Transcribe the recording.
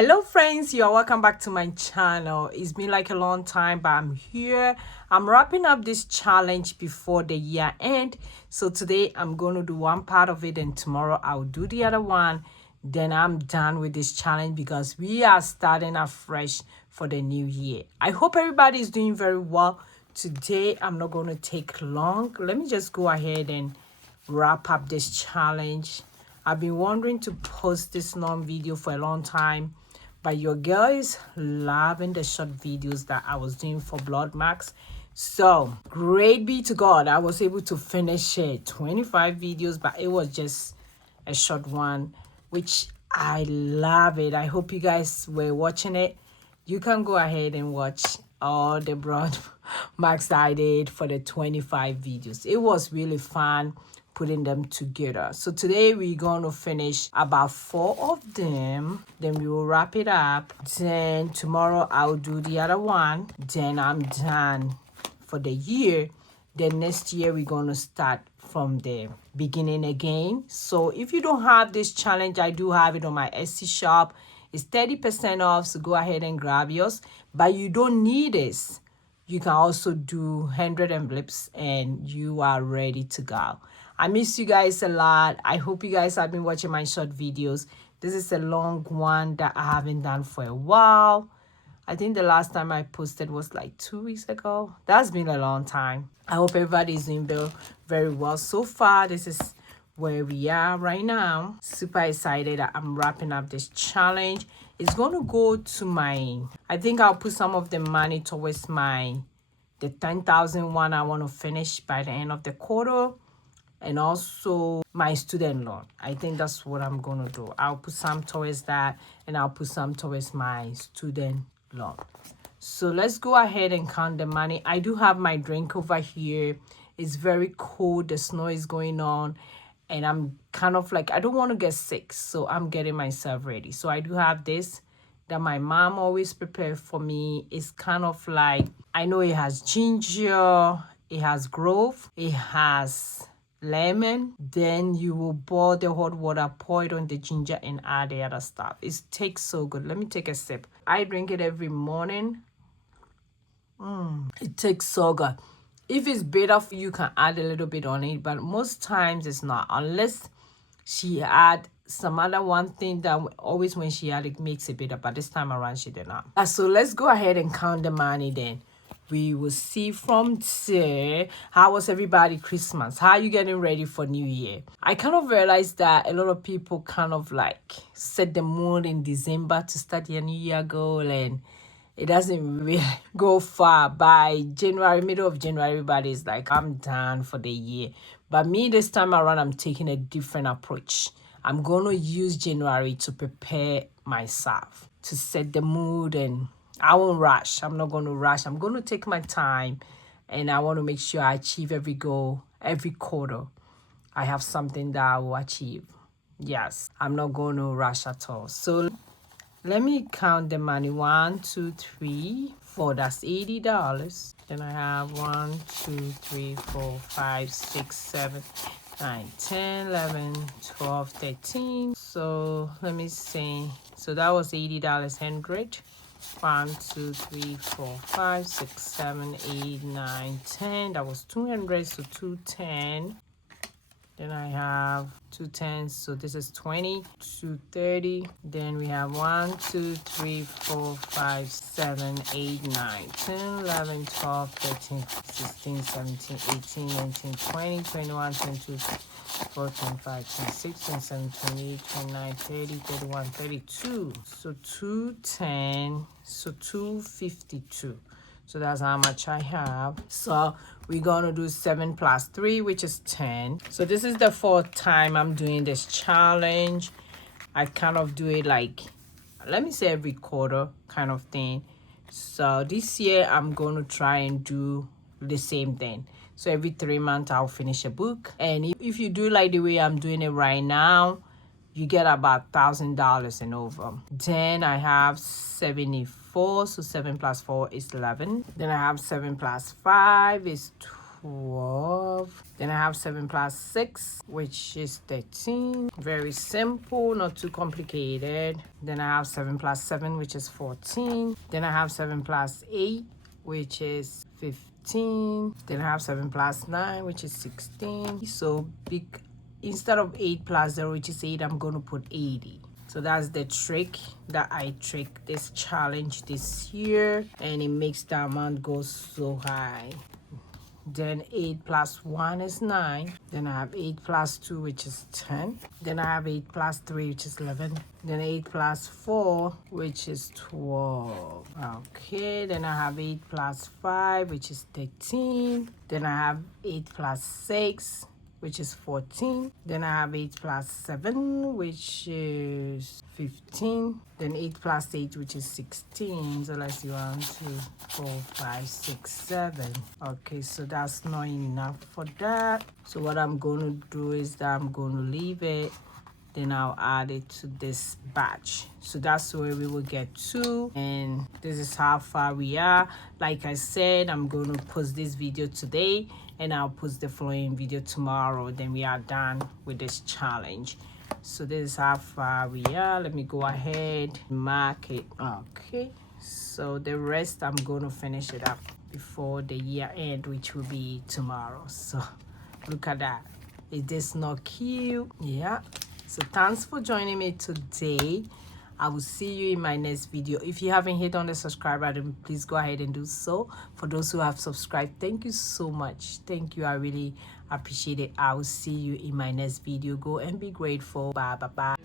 Hello friends, you're welcome back to my channel. It's been like a long time, but I'm here. I'm wrapping up this challenge before the year end. So today I'm going to do one part of it and tomorrow I'll do the other one. Then I'm done with this challenge because we are starting afresh for the new year. I hope everybody is doing very well. Today I'm not going to take long. Let me just go ahead and wrap up this challenge. I've been wanting to post this long video for a long time, but your girl is loving the short videos that I was doing for Blood Max. So great be to God, I was able to finish 25 videos, but it was just a short one, which I love it. I hope you guys were watching it. You can go ahead and watch all the Blood Max that I did for the 25 videos. It was really fun putting them together. So today we're going to finish about 4 of them. Then we will wrap it up. Then tomorrow I'll do the other one. Then I'm done for the year. Then next year we're going to start from the beginning again. So if you don't have this challenge, I do have it on my Etsy shop. It's 30% off, so go ahead and grab yours. But you don't need this. You can also do 100 envelopes and you are ready to go. I miss you guys a lot. I hope you guys have been watching my short videos. This is a long one that I haven't done for a while. I think the last time I posted was like 2 weeks ago. That's been a long time. I hope everybody's doing very well so far. This is where we are right now. Super excited that I'm wrapping up this challenge. It's going to go to my, I think I'll put some of the money towards the 10,000 one I want to finish by the end of the quarter. And also my student loan. I think that's what I'm going to do. I'll put some towards that and I'll put some towards my student loan. So let's go ahead and count the money. I do have my drink over here. It's very cold. The snow is going on. And I'm kind of like, I don't want to get sick. So I'm getting myself ready. So I do have this that my mom always prepared for me. It's kind of like, I know it has ginger. It has grove. It has lemon. Then you will boil the hot water, pour it on the ginger and add the other stuff. It tastes so good. Let me take a sip. I drink it every morning. It tastes so good. If it's bitter, you can add a little bit on it, but most times it's not, unless she add some other one thing that always when she add it makes it bitter, but this time around she did not. So let's go ahead and count the money then. We will see from there. How was everybody Christmas? How are you getting ready for New Year? I kind of realized that a lot of people kind of like set the mood in December to start their New Year goal, and it doesn't really go far. By January, middle of January, everybody's like, I'm done for the year. But me, this time around, I'm taking a different approach. I'm going to use January to prepare myself, to set the mood, and I won't rush. I'm not going to rush. I'm going to take my time, and I want to make sure I achieve every goal, every quarter. I have something that I will achieve. Yes, I'm not going to rush at all. So let me count the money. 1, 2, 3, 4. That's $80. Then I have 1, 2, 3, 4, 5, 6, 7, 9, 10, 11, 12, 13. So let me see. So that was $80. 100. 1, 2, 3, 4, 5, 6, 7, 8, 9, 10. That was 200. So 210. Then I have 210, so this is 20, 230. Then we have 1, 2, 3, 4, 5, 7, 8, 9, 10, 11, 12, 13, 16, 17, 18, 19, 20, 21, 22, 24, 25, 26, 27, 28, 29, 30, 31, 32. So 210, so 252. So that's how much I have. So we're going to do 7 plus 3, which is 10. So this is the 4th time I'm doing this challenge. I kind of do it like, let me say every quarter kind of thing. So this year I'm going to try and do the same thing. So every 3 months I'll finish a book. And if you do like the way I'm doing it right now, you get about $1,000 and over. Then I have 74, so 7 plus 4 is 11. Then I have 7 plus 5 is 12. Then I have 7 plus 6, which is 13. Very simple, not too complicated. Then I have 7 plus 7, which is 14. Then I have 7 plus 8, which is 15. Then I have 7 plus 9, which is 16. So big, instead of 8 plus 0, which is 8, I'm going to put 80. So that's the trick that I trick this challenge this year, and it makes the amount go so high. Then 8 plus 1 is 9. Then I have 8 plus 2, which is 10. Then I have 8 plus 3, which is 11. Then 8 plus 4, which is 12. Okay, then I have 8 plus 5, which is 13. Then I have 8 plus 6, which is 14. Then I have 8 plus 7, which is 15. Then 8 plus 8, which is 16. So let's see, 1, 2, 4, 5, 6, 7. Okay, so that's not enough for that. So what I'm going to do is that I'm going to leave it. Then I'll add it to this batch. So that's where we will get 2. And this is how far we are. Like I said, I'm going to post this video today, and I'll post the following video tomorrow. Then we are done with this challenge. So this is how far we are. Let me go ahead and mark it. Okay, so the rest I'm going to finish it up before the year end, which will be tomorrow. So look at that. Is this not cute? Yeah. So thanks for joining me today. I will see you in my next video. If you haven't hit on the subscribe button, please go ahead and do so. For those who have subscribed, thank you so much. Thank you. I really appreciate it. I will see you in my next video. Go and be grateful. Bye.